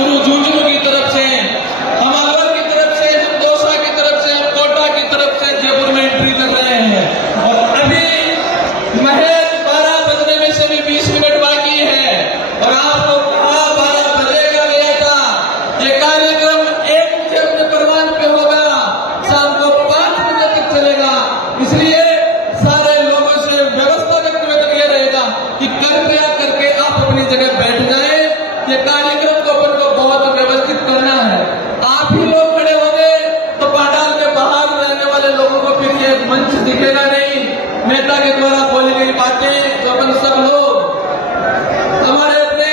चूरू झुंझुनू की तरफ से, हम अलवर की तरफ से, हम दौसा की तरफ से, हम कोटा की तरफ से जयपुर में एंट्री कर रहे हैं। और अभी महज 12 बजने में से भी 20 मिनट बाकी है और आपको कहा 12 बजेगा गया था। ये कार्यक्रम 1 बजे अपने प्रमाण पे होगा, शाम को 5 बजे तक चलेगा। इसलिए सारे लोगों से व्यवस्था व्यक्त किया रहेगा कि कृपया करके आप अपनी जगह बैठ जाए। ये कार्यक्रम को अपन को बहुत व्यवस्थित करना है। आप ही लोग खड़े हो गए तो पंडाल के बाहर रहने वाले लोगों को फिर ये मंच दिखेगा नहीं। नेता के द्वारा बोली गई बातें तो अपन सब लोग हमारे अपने